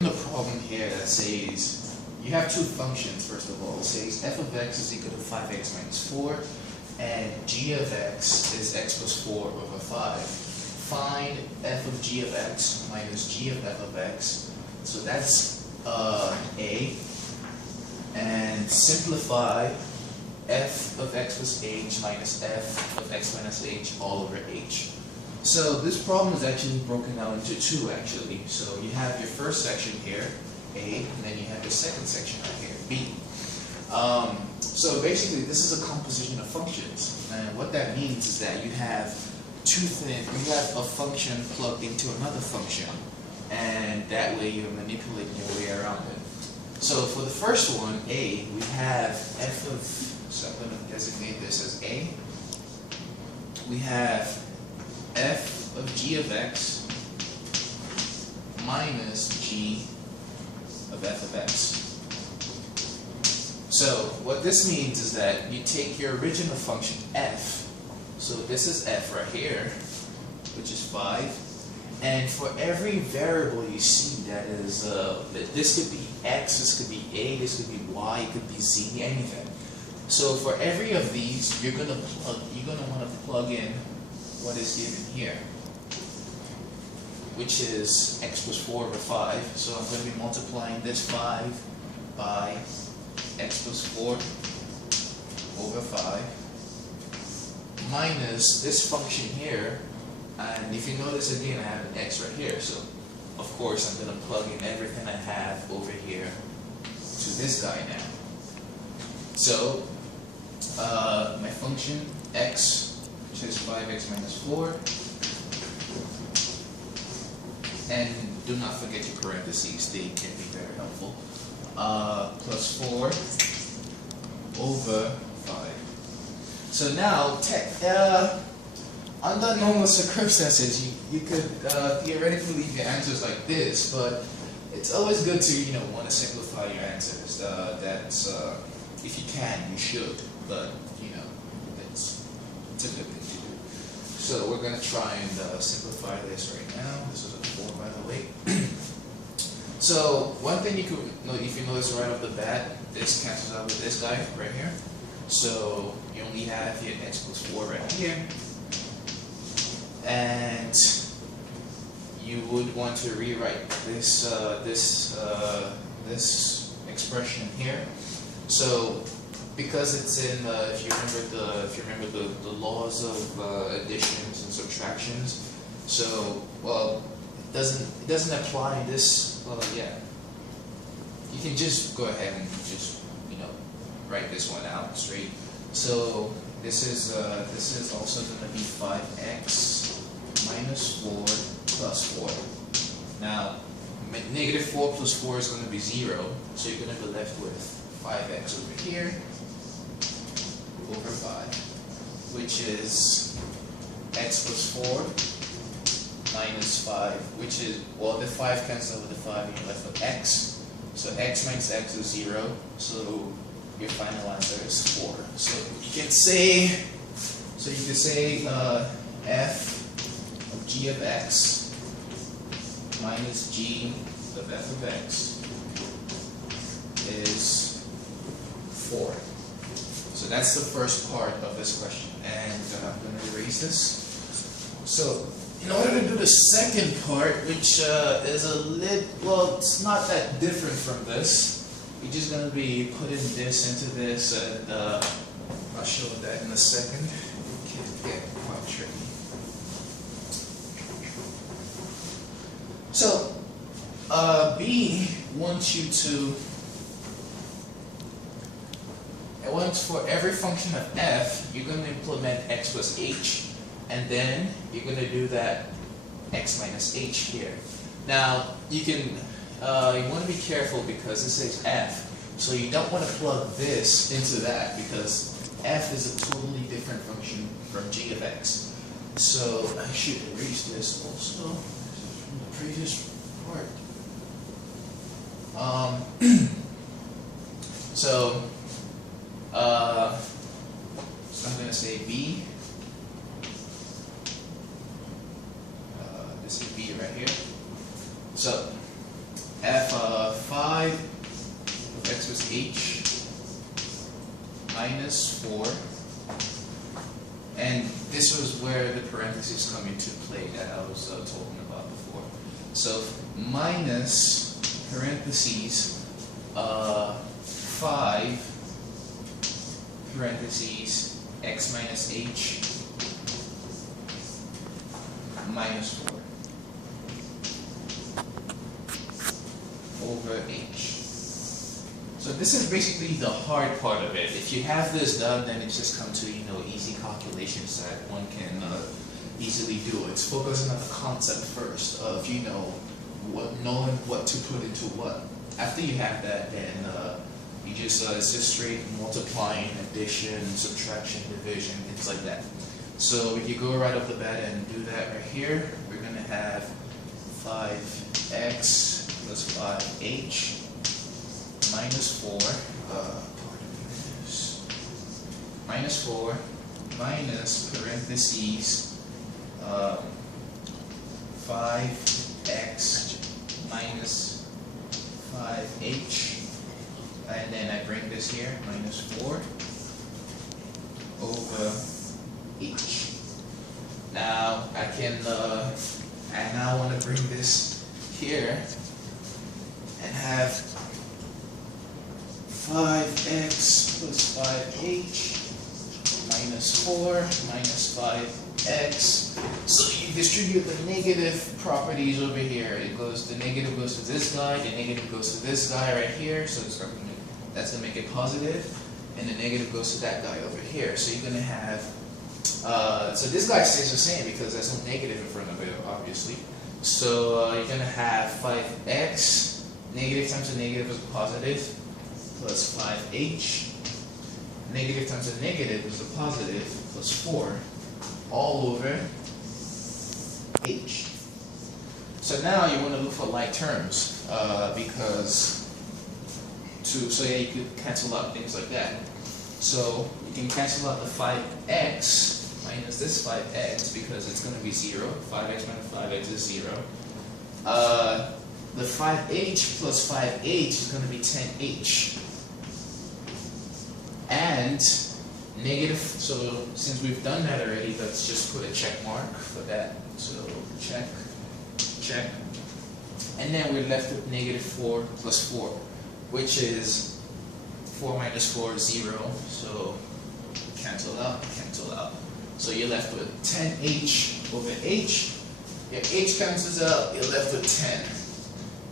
The problem here that says you have two functions. First of all, it says f of x is equal to 5x minus 4 and g of x is x plus 4 over 5. Find f of g of x minus g of f of x. So that's a, and simplify f of x plus h minus f of x minus h all over h. So this problem is actually broken down into two actually. So you have your first section here, A, and then you have your second section right here, B. So basically this is a composition of functions, and what that means is that you have you have a function plugged into another function, and that way you're manipulating your way around it. So for the first one, A, we have f of, so I'm going to designate this as A. We have f of g of x minus g of f of x. So what this means is that you take your original function f, so this is f right here, which is 5, and for every variable you see that is, this could be x, this could be a, this could be y, it could be z, anything. So for every of these, you're gonna want to plug in what is given here, which is x plus 4 over 5. So I'm going to be multiplying this 5 by x plus 4 over 5 minus this function here, and if you notice again I have an x right here, so of course I'm going to plug in everything I have over here to this guy now. So my function x, which is 5x minus 4, and do not forget your parentheses, they can be very helpful, plus 4 over 5. So now, under normal circumstances, you could theoretically leave your answers like this, but it's always good to want to simplify your answers. That's if you can, you should, but it's a good thing to do. So we're going to try and simplify this right now. This is a 4, by the way. So one thing you could, if you notice right off the bat, this cancels out with this guy right here. So you only have your x plus 4 right here, and you would want to rewrite this this expression here. So because it's in, if you remember the laws of additions and subtractions, so it doesn't apply this. Yeah, you can just go ahead and just write this one out straight. So this is also going to be 5x minus 4 plus 4. Now negative 4 plus 4 is going to be 0, so you're going to be left with 5x over here over 5, which is x plus 4 minus 5, which is, the 5 cancels with the 5 and you're left with x. So x minus x is 0, so your final answer is 4. So you can say, f of g of x minus g of f of x is 4. So that's the first part of this question, and I'm going to erase this. So in order to do the second part, which is it's not that different from this, you're just going to be putting this into this, and I'll show that in a second. It can get quite tricky. So B wants you to, for every function of f, you're going to implement x plus h, and then you're going to do that x minus h here. Now you want to be careful because this says f, so you don't want to plug this into that because f is a totally different function from g of x. So I should erase this also from the previous part. So I'm going to say B. This is B right here. So f 5 of x plus h minus 4, and this was where the parentheses come into play that I was talking about before. So minus parentheses 5 parentheses x minus h minus 4 over h. So this is basically the hard part of it. If you have this done, then it's just come to, easy calculations that one can easily do. It's focusing on the concept first of, knowing what to put into what. After you have that, then you just, it's just straight multiplying, addition, subtraction, division, things like that. So if you go right off the bat and do that right here, we're going to have 5x plus 5h minus 4, minus 4 minus parentheses 5x minus 5h, and then I bring this here, minus 4 over h. Now I can, I now want to bring this here and have 5x plus 5h minus 4 minus 5x. So you distribute the negative properties over here. The negative goes to this guy, the negative goes to this guy right here, so that's going to make it positive, and the negative goes to that guy over here. So you're going to have, so this guy stays the same because there's no negative in front of it, obviously. So you're going to have 5x, negative times a negative is a positive, plus 5h, negative times a negative is a positive, plus 4, all over h. So now you want to look for like terms, so yeah, you could cancel out things like that. So you can cancel out the 5x minus this 5x because it's going to be 0. 5x minus 5x is 0. The 5h plus 5h is going to be 10h. And negative, so since we've done that already, let's just put a check mark for that. So check, check. And then we're left with negative 4 plus 4, which is 4 minus 4 is 0. So cancel out, cancel out. So you're left with 10h over h. Your h cancels out, you're left with 10.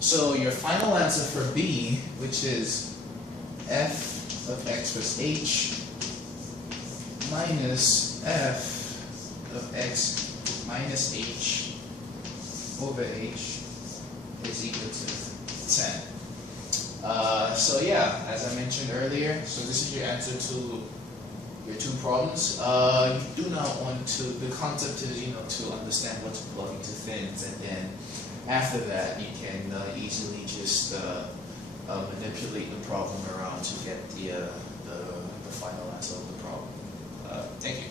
So your final answer for B, which is f of x plus h minus f of x minus h over h is equal to 10. So yeah, as I mentioned earlier, so this is your answer to your two problems. You do not want to, the concept is, to understand what to plug into things, and then after that you can easily just manipulate the problem around to get the final answer of the problem. Thank you.